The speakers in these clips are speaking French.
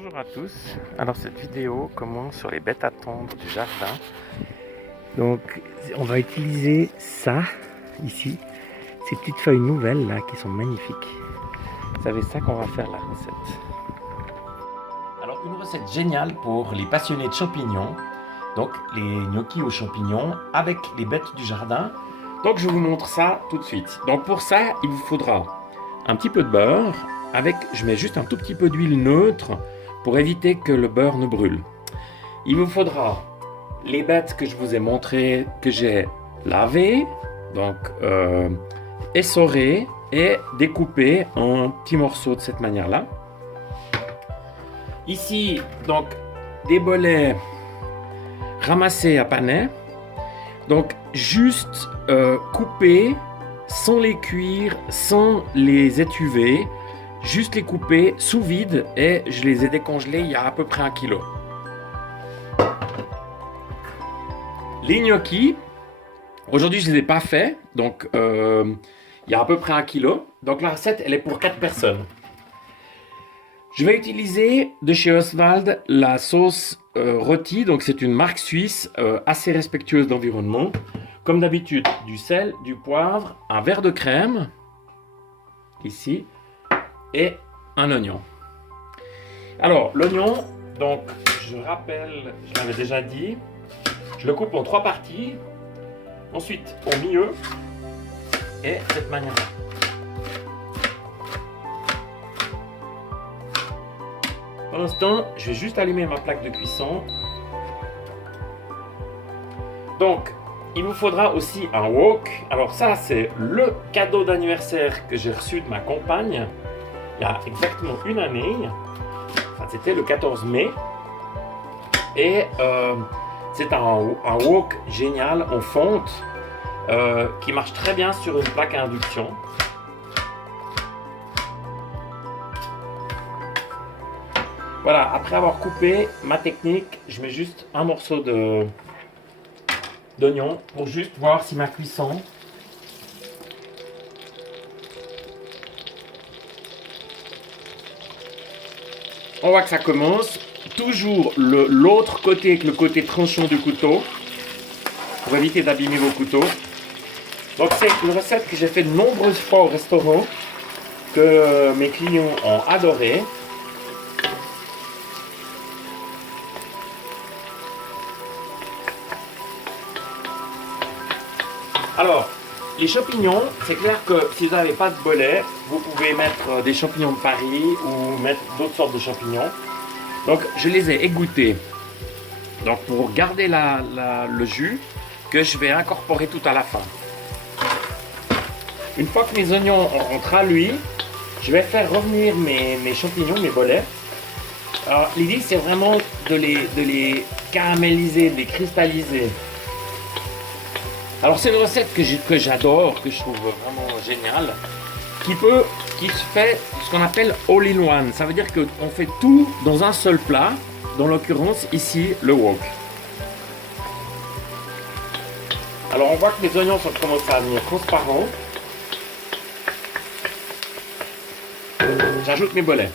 Bonjour à tous, alors cette vidéo commence sur les bêtes à tondre du jardin. Donc on va utiliser ça ici, ces petites feuilles nouvelles là qui sont magnifiques. C'est avec ça qu'on va faire la recette. Alors une recette géniale pour les passionnés de champignons, donc les gnocchis aux champignons avec les bêtes du jardin. Donc je vous montre ça tout de suite. Donc pour ça il vous faudra un petit peu de beurre, je mets juste un tout petit peu d'huile neutre pour éviter que le beurre ne brûle. Il vous faudra les bêtes que je vous ai montrées, que j'ai lavées, donc essorées et découpées en petits morceaux de cette manière-là. Ici, donc, des bolets ramassés à panais, donc juste coupés, sans les cuire, sans les étuver, juste les couper sous vide et je les ai décongelés il y a à peu près 1 kilo. Les gnocchis, aujourd'hui je ne les ai pas faits, donc il y a à peu près 1 kilo. Donc la recette elle est pour 4 personnes. Je vais utiliser de chez Oswald la sauce rôtie, donc c'est une marque suisse assez respectueuse d'environnement. Comme d'habitude, du sel, du poivre, un verre de crème, ici, et un oignon. Alors, l'oignon, donc, je rappelle, je l'avais déjà dit, je le coupe en 3 parties, ensuite au milieu, et de cette manière-là. Pour l'instant, je vais juste allumer ma plaque de cuisson. Donc, il vous faudra aussi un wok. Alors ça, c'est le cadeau d'anniversaire que j'ai reçu de ma compagne il y a exactement 1 année. Enfin, c'était le 14 mai. Et c'est un wok génial en fonte qui marche très bien sur une plaque à induction. Voilà, après avoir coupé, ma technique, je mets juste un morceau d'oignon pour juste voir si ma cuisson on voit que ça commence. Toujours l'autre côté avec le côté tranchant du couteau pour éviter d'abîmer vos couteaux. Donc c'est une recette que j'ai fait de nombreuses fois au restaurant, que mes clients ont adoré. Alors, les champignons, c'est clair que si vous n'avez pas de bolet, vous pouvez mettre des champignons de Paris ou mettre d'autres sortes de champignons. Donc, je les ai égouttés. Donc, pour garder le jus que je vais incorporer tout à la fin. Une fois que mes oignons auront traluit, je vais faire revenir mes champignons, mes bolets. Alors, l'idée, c'est vraiment de les caraméliser, de les cristalliser. Alors c'est une recette que j'adore, que je trouve vraiment géniale, qui se fait ce qu'on appelle all-in-one. Ça veut dire qu'on fait tout dans un seul plat, dans l'occurrence ici le wok. Alors on voit que mes oignons sont commencés à devenir transparents. J'ajoute mes bolets.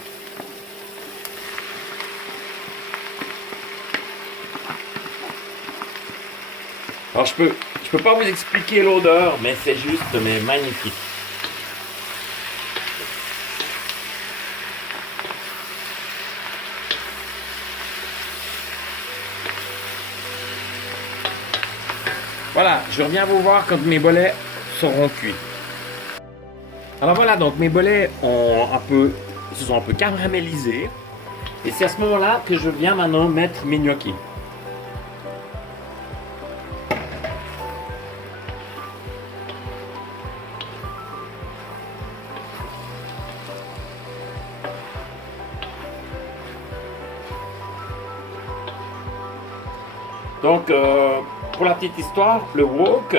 Alors je peux pas vous expliquer l'odeur, mais c'est juste magnifique. Voilà, je reviens vous voir quand mes bolets seront cuits. Alors voilà, donc mes bolets se sont un peu caramélisés. Et c'est à ce moment-là que je viens maintenant mettre mes gnocchis. Donc, pour la petite histoire, le wok,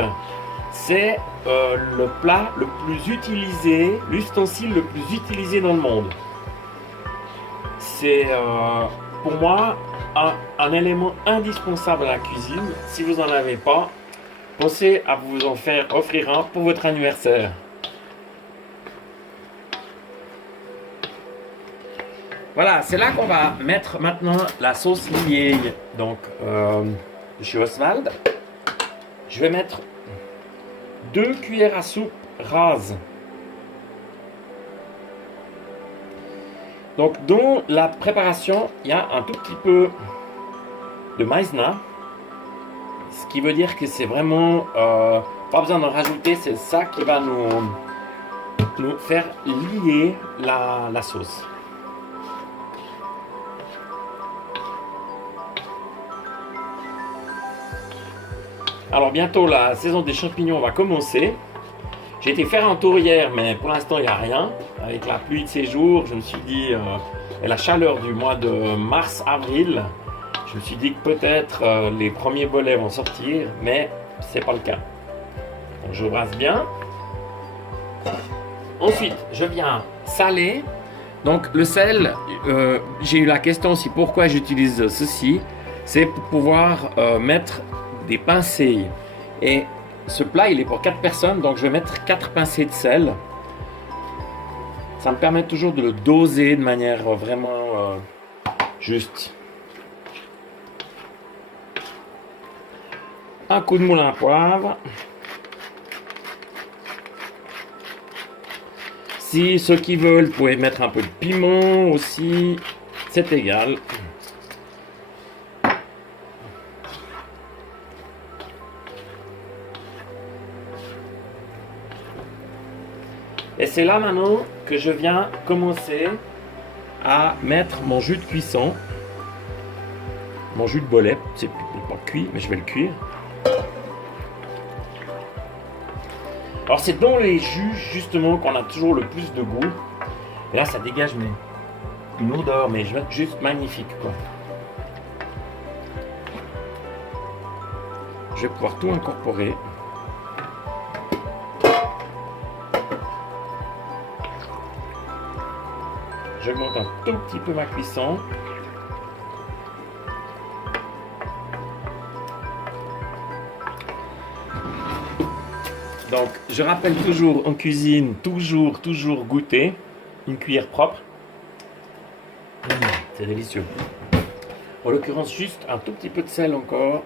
c'est le plat le plus utilisé, l'ustensile le plus utilisé dans le monde. C'est pour moi un élément indispensable à la cuisine. Si vous n'en avez pas, pensez à vous en faire offrir un pour votre anniversaire. Voilà, c'est là qu'on va mettre maintenant la sauce liée. Donc, de chez Oswald. Je vais mettre 2 cuillères à soupe rases. Donc, dans la préparation, il y a un tout petit peu de maïzena. Ce qui veut dire que c'est vraiment pas besoin d'en rajouter, c'est ça qui va nous faire lier la sauce. Alors bientôt la saison des champignons va commencer. J'ai été faire un tour hier, mais pour l'instant il n'y a rien. Avec la pluie de ces jours, je me suis dit, et la chaleur du mois de mars-avril, je me suis dit que peut-être les premiers bolets vont sortir, mais c'est pas le cas. Donc je brasse bien. Ensuite, je viens saler. Donc le sel, j'ai eu la question aussi pourquoi j'utilise ceci. C'est pour pouvoir mettre des pincées. Et ce plat, il est pour 4 personnes, donc je vais mettre 4 pincées de sel. Ça me permet toujours de le doser de manière vraiment juste. Un coup de moulin à poivre. Si ceux qui veulent, vous pouvez mettre un peu de piment aussi, c'est égal. Et c'est là maintenant que je viens commencer à mettre mon jus de cuisson. Mon jus de bolet, c'est pas cuit, mais je vais le cuire. Alors c'est dans les jus justement qu'on a toujours le plus de goût. Et là ça dégage une odeur, mais juste magnifique quoi. Je vais pouvoir tout incorporer. J'augmente un tout petit peu ma cuisson. Donc, je rappelle toujours en cuisine, toujours goûter une cuillère propre. C'est délicieux. En l'occurrence, juste un tout petit peu de sel encore.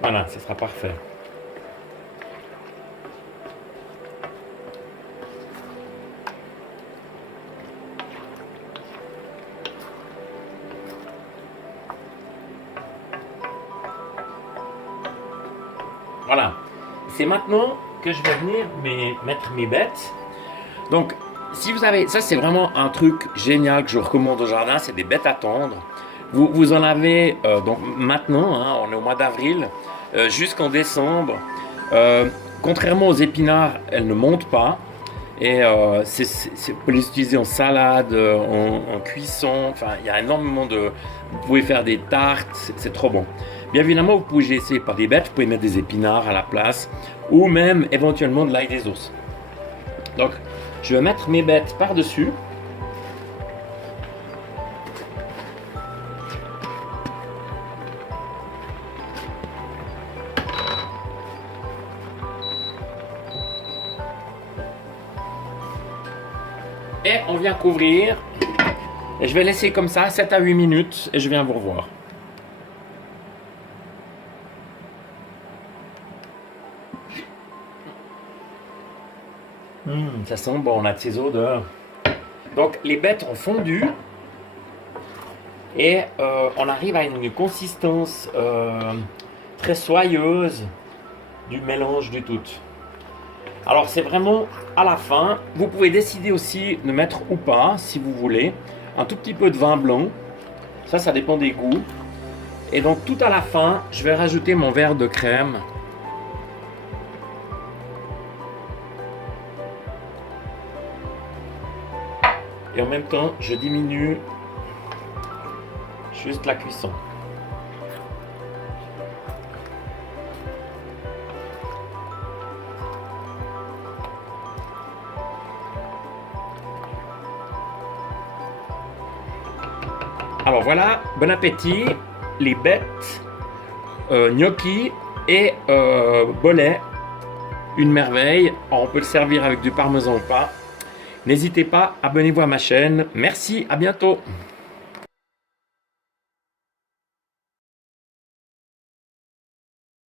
Voilà, ce sera parfait. Voilà. C'est maintenant que je vais venir mettre mes bêtes. Donc, si vous avez... Ça, c'est vraiment un truc génial que je recommande au jardin. C'est des bêtes à tondre. Vous en avez donc maintenant, hein, on est au mois d'avril, jusqu'en décembre. Contrairement aux épinards, elles ne montent pas. Et vous pouvez les utiliser en salade, en cuisson. Enfin, il y a énormément de... Vous pouvez faire des tartes, c'est trop bon. Bien évidemment, vous pouvez essayer par des bêtes, vous pouvez mettre des épinards à la place, ou même éventuellement de l'ail des ours. Donc, je vais mettre mes bêtes par-dessus. Et on vient couvrir. Et je vais laisser comme ça 7 à 8 minutes et je viens vous revoir. Ça sent bon, on a de ces odeurs. Donc les bêtes ont fondu et on arrive à une consistance très soyeuse du mélange du tout. Alors c'est vraiment à la fin. Vous pouvez décider aussi de mettre ou pas, si vous voulez, un tout petit peu de vin blanc. Ça dépend des goûts. Et donc tout à la fin, je vais rajouter mon verre de crème. Et en même temps, je diminue juste la cuisson. Alors voilà, bon appétit, les bêtes, gnocchi et bolet, une merveille. Alors, on peut le servir avec du parmesan ou pas. N'hésitez pas, abonnez-vous à ma chaîne. Merci, à bientôt.